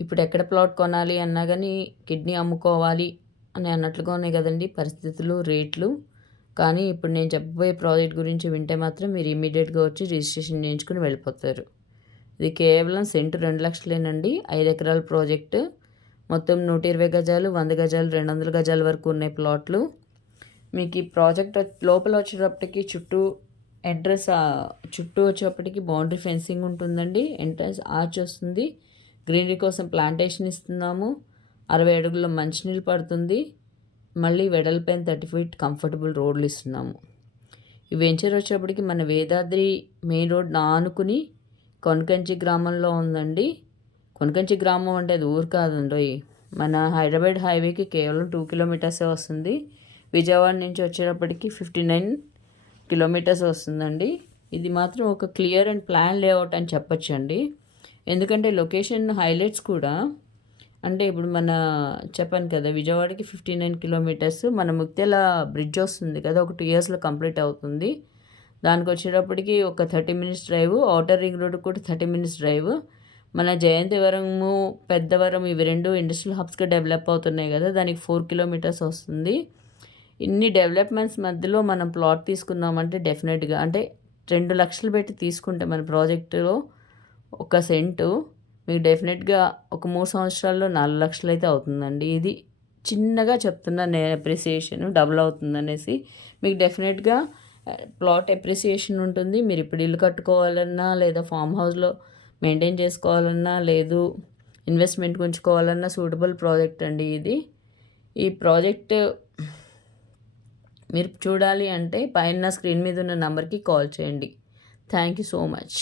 ఇప్పుడు ఎక్కడ ప్లాట్ కొనాలి అన్నా గానీ కిడ్నీ అమ్ముకోవాలి అని అన్నట్లుగా ఉన్నాయి కదండీ పరిస్థితులు, రేట్లు. కానీ ఇప్పుడు నేను చెప్పబోయే ప్రాజెక్ట్ గురించి వింటే మాత్రం మీరు ఇమ్మీడియేట్‌గా వచ్చి రిజిస్ట్రేషన్ చేయించుకొని వెళ్ళిపోతారు. ఇది కేవలం సెంటు 2,00,000 5 ఎకరాల ప్రాజెక్టు. మొత్తం 120 గజాలు, 100 గజాలు, 200 గజాల వరకు ఉన్నాయి ప్లాట్లు. మీకు ఈ ప్రాజెక్ట్ లోపల వచ్చేటప్పటికి చుట్టూ వచ్చేటప్పటికి బౌండరీ ఫెన్సింగ్ ఉంటుందండి. ఎంట్రన్స్ ఆర్చ్ వస్తుంది. గ్రీనరీ కోసం ప్లాంటేషన్ ఇస్తున్నాము. 60 అడుగుల మంచినీళ్ళు పడుతుంది. మళ్ళీ వెడల్పైన 30 ఫీట్ కంఫర్టబుల్ రోడ్లు ఇస్తున్నాము. ఈ వెంచర్ వచ్చేటప్పటికి మన వేదాద్రి మెయిన్ రోడ్ ఆనుకుని కొనకంచి గ్రామంలో ఉందండి. కొనకంచి గ్రామం అంటే అది ఊరు కాదండోయ్. మన హైదరాబాద్ హైవేకి కేవలం 2 కిలోమీటర్సే వస్తుంది. విజయవాడ నుంచి వచ్చేటప్పటికి 59 కిలోమీటర్స్ వస్తుందండి. ఇది మాత్రం ఒక క్లియర్ అండ్ ప్లాన్ లేఅవుట్ అని చెప్పొచ్చండి. ఎందుకంటే లొకేషన్ హైలైట్స్ కూడా అంటే ఇప్పుడు చెప్పాను కదా విజయవాడకి 59 కిలోమీటర్స్. మన ముక్తెల బ్రిడ్జ్ వస్తుంది కదా, ఒక 2 ఇయర్స్లో కంప్లీట్ అవుతుంది. దానికి వచ్చేటప్పటికి ఒక 30 minutes drive. Outer ring road కూడా 30 మినిట్స్ డ్రైవ్. మన జయంతివరము, పెద్దవరం ఇవి 2 ఇండస్ట్రియల్ హబ్స్గా డెవలప్ అవుతున్నాయి కదా, దానికి 4 కిలోమీటర్స్ వస్తుంది. ఇన్ని డెవలప్మెంట్స్ మధ్యలో మనం ప్లాట్ తీసుకున్నామంటే డెఫినెట్గా అంటే 2 లక్షలు పెట్టి తీసుకుంటే మన ప్రాజెక్టులో ఒక సెంటు మీకు డెఫినెట్గా ఒక 3 సంవత్సరాల్లో 4 లక్షలు అయితే అవుతుందండి. ఇది చిన్నగా చెప్తున్నాను నేను, అప్రిసియేషన్ డబుల్ అవుతుందనేసి. మీకు డెఫినెట్గా ప్లాట్ అప్రిసియేషన్ ఉంటుంది. మీరు ఇప్పుడు ఇల్లు కట్టుకోవాలన్నా, లేదా ఫామ్ హౌస్లో మెయింటైన్ చేసుకోవాలన్నా, లేదు ఇన్వెస్ట్మెంట్ ఉంచుకోవాలన్నా సూటబుల్ ప్రాజెక్ట్ అండి ఇది. ఈ ప్రాజెక్ట్ మీరు చూడాలి అంటే పైన స్క్రీన్ మీద ఉన్న నెంబర్కి కాల్ చేయండి. Thank you so much.